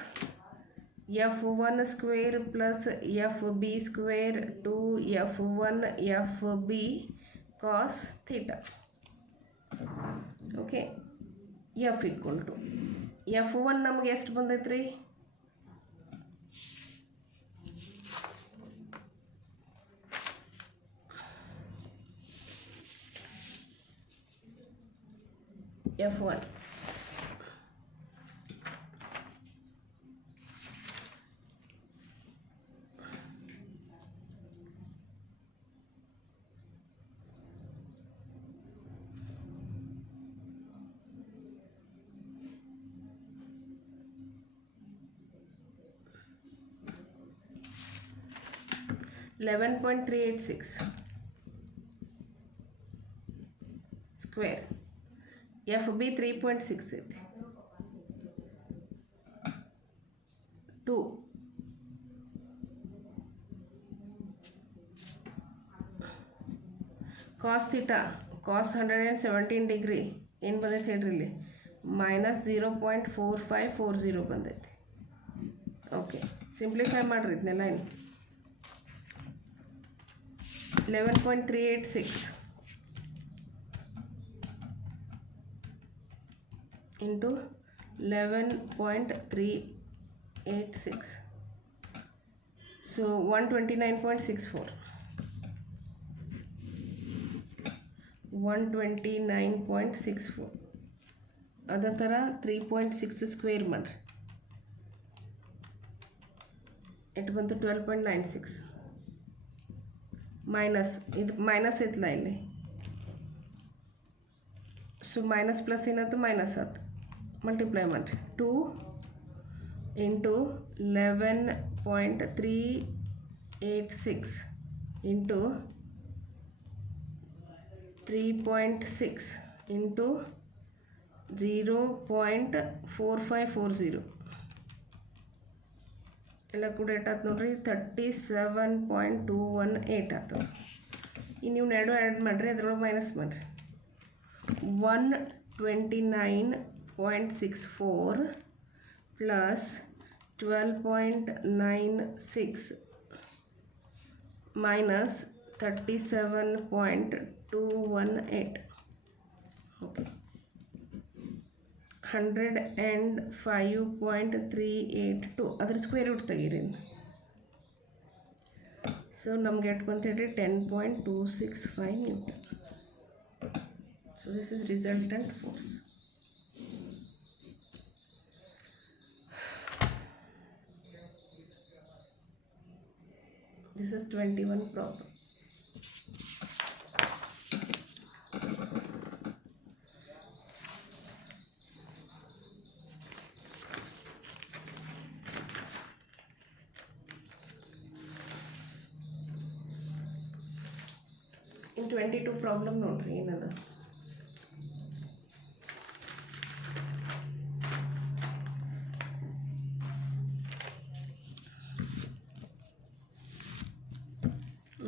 f1 square plus fb square two f1 fb cos theta. Okay, F equal to f1 ನಮಗೆ ಎಷ್ಟು ಬಂದೈತ್ರಿ? f1 11.386 square. FB 3.6 ಐತಿ. 2 ಕಾಸ್ ಥೀಟಾ, ಕಾಸ್ 117 ಡಿಗ್ರಿ ಏನು ಬಂದೈತೆ ಹೇಳ್ರಿ ಇಲ್ಲಿ ಮೈನಸ್ 0.4540 ಬಂದೈತಿ. ಓಕೆ, ಸಿಂಪ್ಲಿಫೈ ಮಾಡಿರಿ ಇದನ್ನೆಲ್ಲ. ಏನು 11.386 into 11.386, so 129.64 129.64. ಅದೇ ಥರ 3.6 ಸ್ಕ್ವೇರ್ ಮಾಡಿರಿ, ಎಷ್ಟು ಬಂತು 12.96. ಮೈನಸ್ ಇದು ಮೈನಸ್ ಐತಲ್ಲ ಇಲ್ಲಿ, ಸೊ ಮೈನಸ್ ಪ್ಲಸ್ ಏನಾಯ್ತು ಮೈನಸ್ ಆಯ್ತು. ಮಲ್ಟಿಪ್ಲೈ ಮಾಡಿರಿ 2 ಇಂಟು 11.386 ಇಂಟು 3.6 ಇಂಟು 0.4540 ಎಲ್ಲ ಕೂಡ ಏಟಾಯ್ತು ನೋಡ್ರಿ 37.218 ಆಗ್ತದೆ. ಇನ್ನು ನೀವು ಎರಡು ಆ್ಯಡ್ ಮಾಡಿರಿ, ಅದ್ರೊಳಗೆ ಮೈನಸ್ ಮಾಡಿರಿ. 129.64 ಪ್ಲಸ್ 12.96 ಮೈನಸ್ 37.218. ಓಕೆ, 105.382 ಅದ್ರ ಸ್ಕ್ವೇರ್ ರೂಟ್ ತೆಗೀರಿ. ಸೊ ನಮ್ಗೆ ಎಷ್ಟು ಬಂತ ಹೇಳ್ರಿ 10.265 Newton. So this is resultant force. This is 21 problem. In 22 problem ನೋಡ್ರಿ ಏನದ.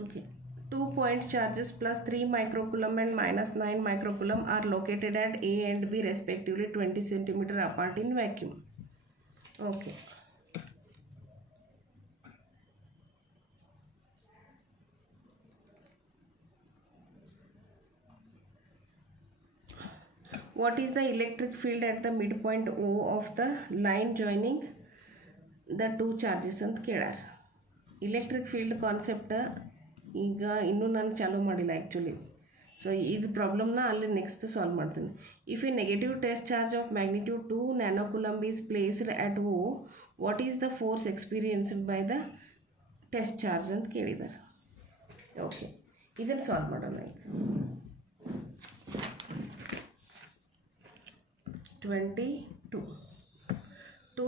Okay, 2 point charges plus 3 microcoulomb and minus 9 microcoulomb are located at A and B respectively 20 cm apart in vacuum. Okay. What is the electric field at the midpoint O of the line joining the two charges ಅಂತ ಕೇಳಾರ. electric field concept ಈಗ ಇನ್ನೂ ನಾನು ಚಾಲೂ ಮಾಡಿಲ್ಲ actually. So ಇದು ಪ್ರಾಬ್ಲಮ್ನ ಅಲ್ಲಿ next solve ಮಾಡ್ತೀನಿ. If a negative test charge of magnitude 2 nanocoulomb is placed at O, what is the force experienced by the test charge ಅಂತ ಕೇಳಿದ್ದಾರೆ. ಓಕೆ, ಇದನ್ನು ಸಾಲ್ವ್ ಮಾಡೋಣ. ಈಗ 22 2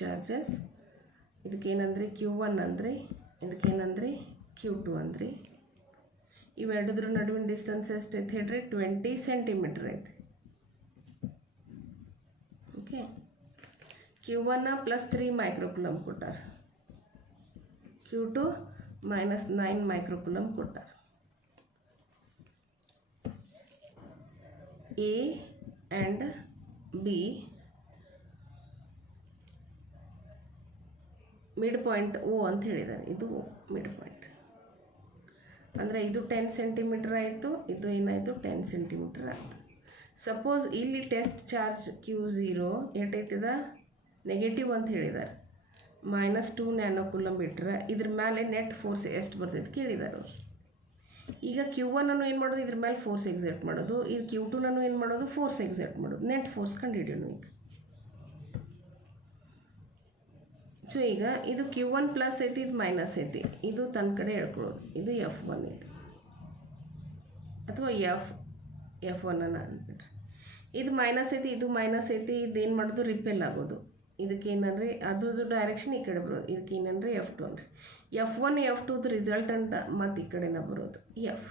ಚಾರ್ಜಸ್ ಇದಕ್ಕೇನಂದ್ರೆ Q1 ಅಂದರೆ, ಇದಕ್ಕೇನಂದ್ರೆ Q2 ಅಂದರೆ. ಇವೆರಡದ್ರ ನಡುವಿನ ಡಿಸ್ಟೆನ್ಸ್ ಎಷ್ಟೈತೆ ಹೇಳ್ರಿ? 20 ಸೆಂಟಿಮೀಟರ್ ಐತೆ. ಓಕೆ, Q1 ಪ್ಲಸ್ 3 ಮೈಕ್ರೋಕುಲಮ್ ಕೊಟ್ಟಾರ, Q2 ಮೈನಸ್ 9 ಮೈಕ್ರೋಕುಲಮ್ ಕೊಟ್ಟಾರ. A and B mid point O ಅಂತ ಹೇಳಿದ್ದಾರೆ. ಇದು ಮಿಡ್ ಪಾಯಿಂಟ್ ಅಂದರೆ ಇದು 10 ಸೆಂಟಿಮೀಟರ್ ಆಯಿತು, ಇದು ಏನಾಯಿತು 10 ಸೆಂಟಿಮೀಟರ್ ಆಯಿತು. ಸಪೋಸ್ ಇಲ್ಲಿ ಟೆಸ್ಟ್ ಚಾರ್ಜ್ Q0 ಎಷ್ಟೈತದ ನೆಗೆಟಿವ್ ಅಂತ ಹೇಳಿದ್ದಾರೆ, -2 ನ್ಯಾನೋಕುಲಮ್ ಬಿಟ್ರೆ ಇದ್ರ ಮೇಲೆ ನೆಟ್ ಫೋರ್ಸ್ ಎಷ್ಟು ಬರ್ತೈತೆ ಕೇಳಿದ್ದಾರೆ ಅವರು. ಈಗ Q1 ಅನ್ನು ಏನು ಮಾಡೋದು? ಇದ್ರ ಮೇಲೆ ಫೋರ್ಸ್ ಎಕ್ಸರ್ಟ್ ಮಾಡೋದು. ಇದು Q2 ನಾನು ಏನು ಮಾಡೋದು? ಫೋರ್ಸ್ ಎಕ್ಸರ್ಟ್ ಮಾಡೋದು. ನೆಟ್ ಫೋರ್ಸ್ ಕಂಡುಹಿಡಿಯೋಣ ಈಗ. ಸೊ ಈಗ ಇದು Q1 ಪ್ಲಸ್ ಐತಿ, ಇದು ಮೈನಸ್ ಐತಿ, ಇದು ತನ್ನ ಕಡೆ ಹೇಳ್ಕೊಳ್ಳೋದು. ಇದು F1 ಐತಿ ಅಥವಾ F1 ಅನ್ನ ಅಂದ್ಬಿಟ್ರೆ, ಇದು ಮೈನಸ್ ಐತಿ, ಇದು ಮೈನಸ್ ಐತಿ. ಇದೇನು ಮಾಡೋದು? ರಿಪೆಲ್ ಆಗೋದು. ಇದಕ್ಕೇನಂದ್ರೆ ಅದು ಡೈರೆಕ್ಷನ್ ಈ ಕಡೆ ಬರೋದು. ಇದಕ್ಕೇನಂದ್ರೆ F2 ಅಂದರೆ F1 F2 ರಿಸಲ್ಟ್ ಅಂತ ಮತ್ತು ಈ ಕಡೆನ ಬರೋದು F.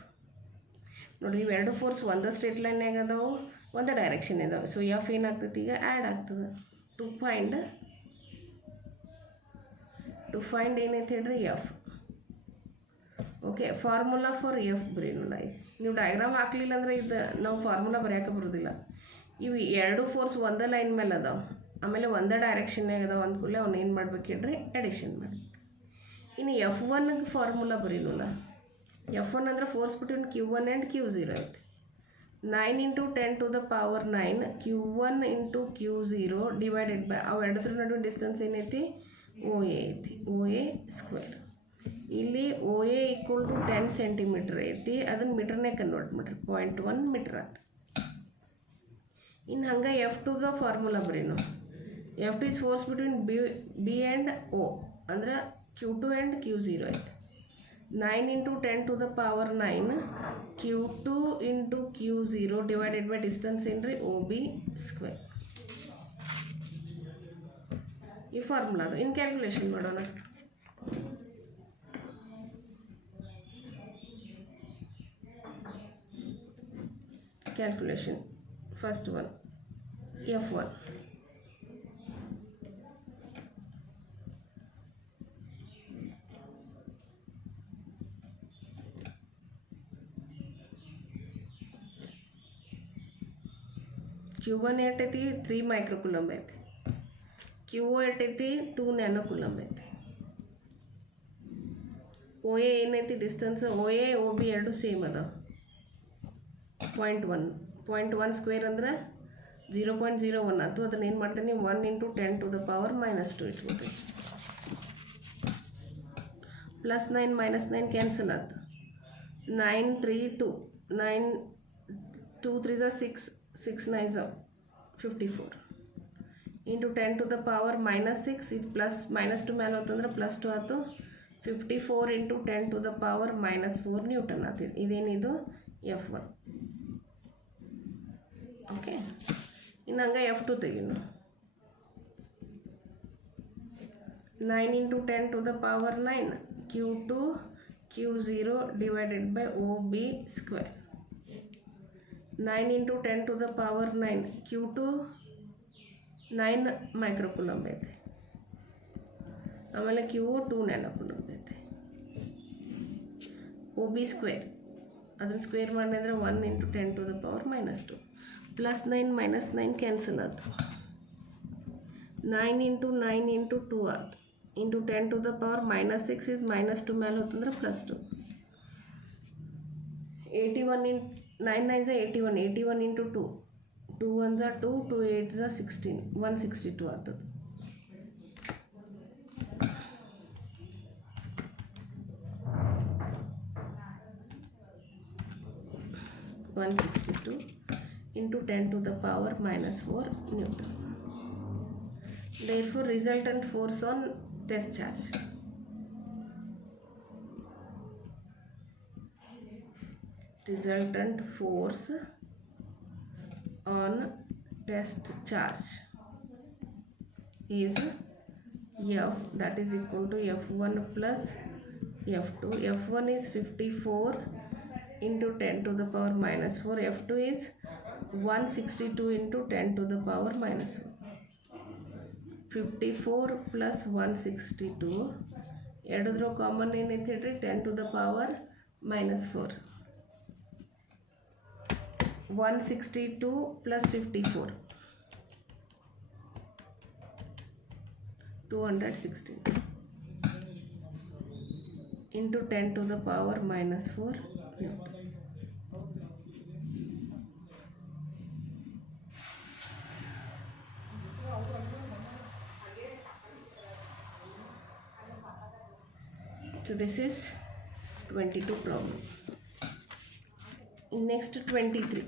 ನೋಡಿರಿ, ಇವೆರಡು ಫೋರ್ಸ್ ಒಂದೇ ಸ್ಟ್ರೇಟ್ ಲೈನ್ಯಾಗ ಅದಾವು, ಒಂದೇ ಡೈರೆಕ್ಷನ್ ಇದಾವೆ. ಸೊ F ಏನಾಗ್ತೈತಿ? ಈಗ ಆ್ಯಡ್ ಆಗ್ತದೆ. ಟು ಫೈಂಡ್ ಏನೈತೆ ಹೇಳ್ರಿ? F. Okay, formula for F ಬರೀನಲ್ಲ. ನೀವು ಡಯಾಗ್ರಾಮ್ ಹಾಕಲಿಲ್ಲ ಅಂದರೆ ಇದು ನಾವು ಫಾರ್ಮುಲಾ ಬರೆಯೋಕೆ ಬರೋದಿಲ್ಲ. ಇವು ಎರಡು ಫೋರ್ಸ್ ಒಂದೇ ಲೈನ್ ಮೇಲೆ ಅದಾವೆ, ಆಮೇಲೆ ಒಂದೇ ಡೈರೆಕ್ಷನ್ಯಾಗ ಅದಾವೆ ಅಂದ್ಕೂಡಲೇ ಅವ್ನು ಏನು ಮಾಡ್ಬೇಕು ಹೇಳ್ರಿ? ಎಡಿಷನ್ ಮಾಡಿ. ಇನ್ನು F1ಗೆ ಫಾರ್ಮುಲಾ ಬರೀನಲ್ಲ. F1 ಅಂದರೆ force between Q1 and Q0 ಐತೆ. 9 × 10⁹ Q1 × Q0 ಡಿವೈಡೆಡ್ ಬೈ ಅವೆರಡರ ನಡುವಿನ ಡಿಸ್ಟೆನ್ಸ್ ಏನೈತಿ? OA ಐತಿ, OA ಸ್ಕ್ವೇರ್. ಇಲ್ಲಿ OA ಈಕ್ವಲ್ ಟು 10 ಸೆಂಟಿಮೀಟರ್ ಐತಿ, ಅದನ್ನು ಮೀಟರ್ನೇ ಕನ್ವರ್ಟ್ ಮಾಡಿರಿ, 0.1 ಮೀಟರ್ ಆಯ್ತು. ಇನ್ನು ಹಂಗೆ F2ಗೆ ಫಾರ್ಮುಲಾ ಬರೀನು. F2 is force between B and O ಅಂದ್ರೆ Q2 ಆ್ಯಂಡ್ Q0 ಐತೆ. 9 × 10⁹ Q2 × Q0 divided by distance ಏನ್ರಿ? OB square. ಈ ಫಾರ್ಮುಲಾ ಅದು. ಇನ್ನು ಕ್ಯಾಲ್ಕುಲೇಷನ್ ಮಾಡೋಣ. Calculation first one F1. Q1 ಏಟೈತಿ? 3 ಮೈಕ್ರೋಕುಲಂಬ್ ಐತಿ. QO ಏಟೈತಿ? 2 ನ್ಯಾನೋಕುಲಂಬ್ ಐತಿ. OA ಏನೈತಿ ಡಿಸ್ಟೆನ್ಸ್? OA OB ಎರಡು ಸೇಮ್ ಅದಾವ, 0.1. 0.1 ಸ್ಕ್ವೇರ್ ಅಂದ್ರೆ 0.01 ಆಯ್ತು. ಅದನ್ನು ಏನು ಮಾಡ್ತೀನಿ? 1 × 10⁻² ಇಟ್ಕೊತೀನಿ. +9 -9 ಕ್ಯಾನ್ಸಲ್ ಆಯ್ತು. 9 3 2 9 2 3 6 6 9 54 ಇಂಟು 10⁻⁻6. ಇದು ಪ್ಲಸ್ -2 ಮೇಲೆ ಹೋತಂದ್ರೆ +2 ಆಯ್ತು. 54 × 10⁻⁻4 ನ್ಯೂಟನ್ ಆಗ್ತದೆ. ಇದೇನಿದು? F1. ಓಕೆ, ಇನ್ನು ಹಂಗೆ F2 ತೆಗೀನು. 9 × 10⁻9 Q2 Q0 divided by OB square. 9 × 10⁻9 Q2 9 ಮೈಕ್ರೋಕುಲಂಬ್ ಐತೆ, ಆಮೇಲೆ QO 2 ನ್ಯಾನೋಕುಲಂಬ್ ಐತೆ. OB ಸ್ಕ್ವೇರ್ ಅದನ್ನು ಸ್ಕ್ವೇರ್ ಮಾಡಿದ್ರೆ 1 × 10⁻⁻². +9 -9 ಕ್ಯಾನ್ಸಲ್ ಆಯ್ತು. 9 × 9 × 2 ಆಯ್ತು. ಇಂಟು 10⁻⁻6 ಇಸ್ -2 ಮೇಲೆ ಹೋತಂದ್ರೆ +2. 81 × 9 9 81. 81 × 2 2 1 2 2 8 16 162 ಆಗ್ತದೆ. 162 into 10 to the power minus 4 Newton. Therefore, resultant force on test charge. Resultant force on test charge is F, that is equal to F1 plus F2. F1 is 54 into 10 to the power minus 4. F2 is 162 into 10 to the power minus 4. 54 plus 162 ಎರಡರ common ಏನೈತೆ ಹೇಳ್ರಿ 10 to the power minus 4. 162 plus 54 216 into 10 to the power minus 4 Newton. So this is 22 problem. Next 23.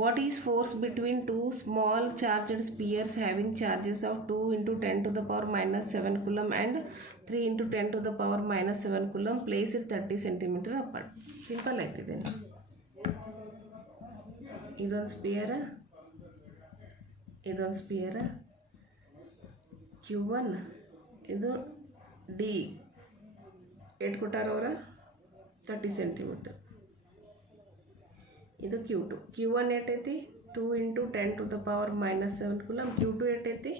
What is force between two small charged spheres having charges of 2 into 10 to the power minus 7 coulomb and 3 into 10 to the power minus 7 coulomb placed 30 cm apart? Simple ಆಯ್ತಿದೆ. ಇದೊಂದು spear Q1 ಇದು D ಎಷ್ಟು ಕೊಟ್ಟಾರ ಅವರ 30 cm. ಇದು Q2. Q1 ಏಟೈತಿ 2 into 10 to the power minus 7 coulomb. Q2 ಏಟೈತಿ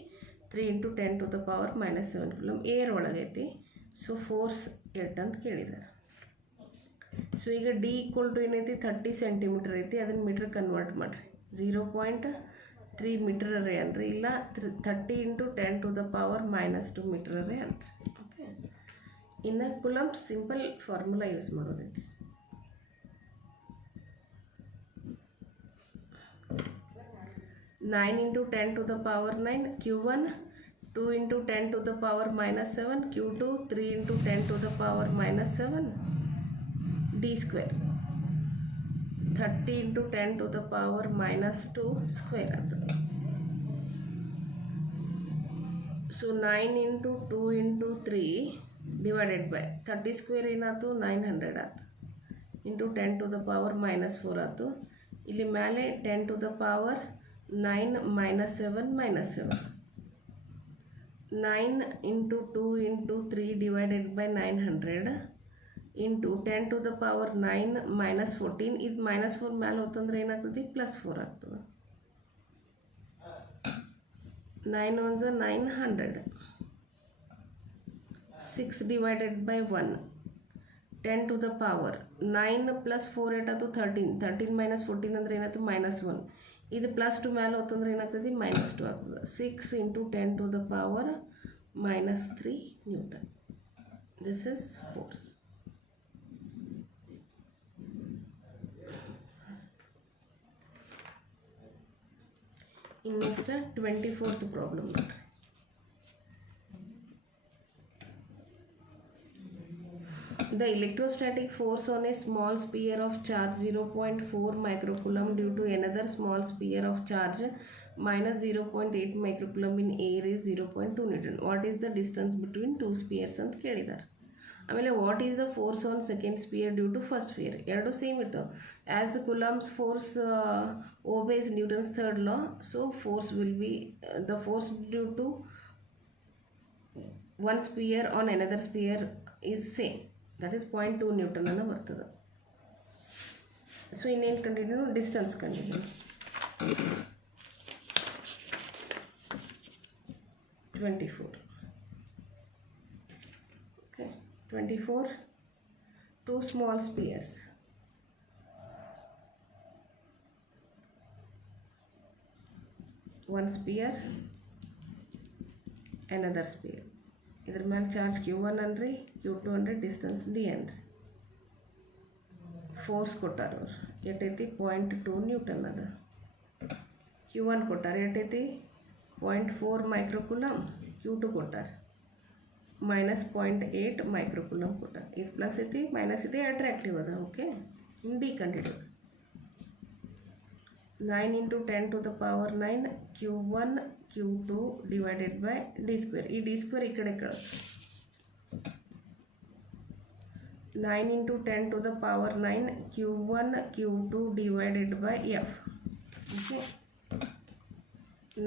3 into 10 to the power minus 7 coulomb. Air ಒಳಗೈತಿ. So force ಎಷ್ಟು ಅಂತ ಕೇಳಿದ್ದಾರೆ. ಸೊ ಈಗ D ಈಕ್ವಲ್ ಟು ಏನೈತಿ 30 cm ಐತಿ. ಅದನ್ನು ಮೀಟ್ರ್ ಕನ್ವರ್ಟ್ ಮಾಡಿರಿ. 0.3 ಮೀಟರ್ ಅರೇ ಅನ್ರಿ, ಇಲ್ಲ 30 into 10 to the power minus 2 metre ಅರೇ ಅನ್ರಿ. ಓಕೆ, ಇನ್ನು ಕುಲಂಬ್ ಸಿಂಪಲ್ ಫಾರ್ಮುಲಾ ಯೂಸ್ ಮಾಡೋದೈತಿ. Nine into 10 to the power 9 Q1, 2 into 10 to the power minus 7 Q2, 3 into 10 to the power minus 7 D square. 30 into 10 to the power minus 2 square ಅದು. So 9 into 2 into 3 divided by 30 square ಏನಾಯ್ತು 900 ಆಯ್ತು into 10 to the power minus 4 ಆಯ್ತು. ಇಲ್ಲಿ ಮೇಲೆ 10 to the power 9 minus 7 minus 7. 9 into 2 into 3 divided by 900 into 10 to the power 9 minus 14. ಇದು minus 4 ಮೇಲೆ ಹೋತಂದ್ರೆ ಏನಾಗ್ತದೆ plus 4 ಆಗ್ತದೆ. 9 ones are 900. 6 divided by 1. 10 to the power 9 plus 4 ಏಟಾಯ್ತು 13. 13 minus 14 ಅಂದ್ರೆ ಏನಾಯ್ತು minus 1. ಇದು ಪ್ಲಸ್ 2 ಮೇಲೆ ಹೋತಂದ್ರೆ ಏನಾಗ್ತದೆ minus 2 ಆಗ್ತದೆ. 6 into 10 to the power minus 3 Newton. This is force. In next 24th problem. The electrostatic force on a small sphere of charge 0.4 microcoulomb due to another small sphere of charge minus 0.8 microcoulomb in air is 0.2 Newton. What is the distance between two spheres ಅಂತ ಕೇಳಿದ್ದಾರೆ. ಆಮೇಲೆ what is the force on second sphere due to first sphere. ಎರಡು same ಇರ್ತಾವೆ. As Coulomb's force obeys Newton's third law, so force will be the force due to one sphere on another sphere is same, that is 0.2 newton ಅನ್ನ ಬರ್ತದೆ. So ಇನ್ನೇನು ಕಂಡಿದ್ದೀವಿ, distance ಕಂಡಿದ್ದೀವಿ. 24. Okay, 24, two small spheres. One sphere another sphere. ಇದ್ರ ಮೇಲೆ charge Q1 ಅನ್ರಿ, Q2 ಅನ್ರಿ, distance D ಅನ್ರಿ. ಫೋರ್ಸ್ ಕೊಟ್ಟಾರ ಅವ್ರು ಎಷ್ಟೈತಿ 0.2 ನ್ಯೂಟನ್ ಅದ. Q1 ಕೊಟ್ಟಾರ ಎಷ್ಟೈತಿ 0.4 ಮೈಕ್ರೋಕುಲಮ್. Q2 ಕೊಟ್ಟಾರ -0.8 ಮೈಕ್ರೋಕುಲಮ್ ಕೊಟ್ಟಾರ. ಇದು ಪ್ಲಸ್ ಐತಿ ಮೈನಸ್ ಐತಿ ಅಟ್ರಾಕ್ಟಿವ್ ಅದ. ಓಕೆ, ಡಿ ಕಂಡಿಡಿಯೋದು. 9 × 10 to the power 9 Q1 Q2 divided by d square. ಈ d square ಈ ಕಡೆ ಕಳಿಸ್ತೀವಿ. 9 × 10 to the power 9 Q1 Q2 divided by f. Okay,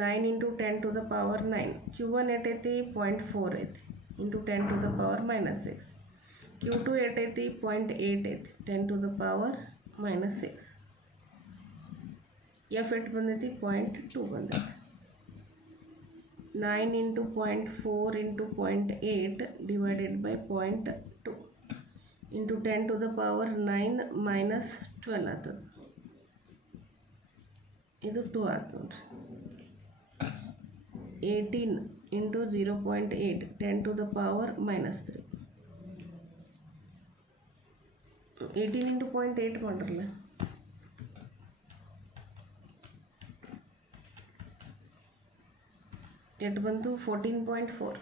9 × 10 to the power 9. Q1 ಎಷ್ಟೈತಿ 0.4 ಐತಿ into 10 to the power -6. Q2 ಎಷ್ಟೈತಿ 0.8 ಐತಿ 10 to the power -6. f ಎಷ್ಟು ಬಂದೈತಿ 0.2 ಬಂದೈತಿ. 9 × 0.4 × 0.8 divided by 0.2 into 10 to the power 9 -12 ಆಗ್ತದೆ. ಇದು 2 ಆಯ್ತು ನೋಡ್ರಿ. 18 × 0.8 10 to the power -3. 18 × 0.8 ಮಾಡ್ರಲ್ಲ. ಎಷ್ಟು ಬಂತು 14.4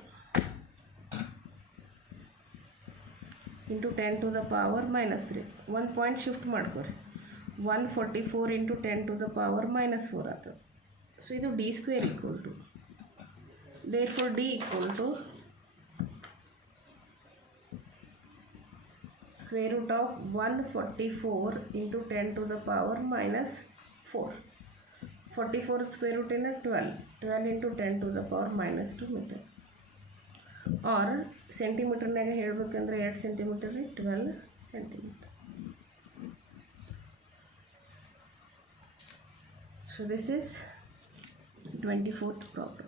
into 10 to the power -3. 1 point shift ಮಾಡ್ಕೊರಿ. 144 × 10 to the power -4 ಆಗ್ತದೆ. ಸೊ ಇದು d square equal to, therefore d equal to square root of 144 × 10 to the power -4. 44 square root in 12 × 10 to the power -2 meter. or ಸೆಂಟಿಮೀಟರ್ನಾಗ ಹೇಳ್ಬೇಕಂದ್ರೆ 8 centimetre ರೀ 12 centimetre. So this is 24th problem.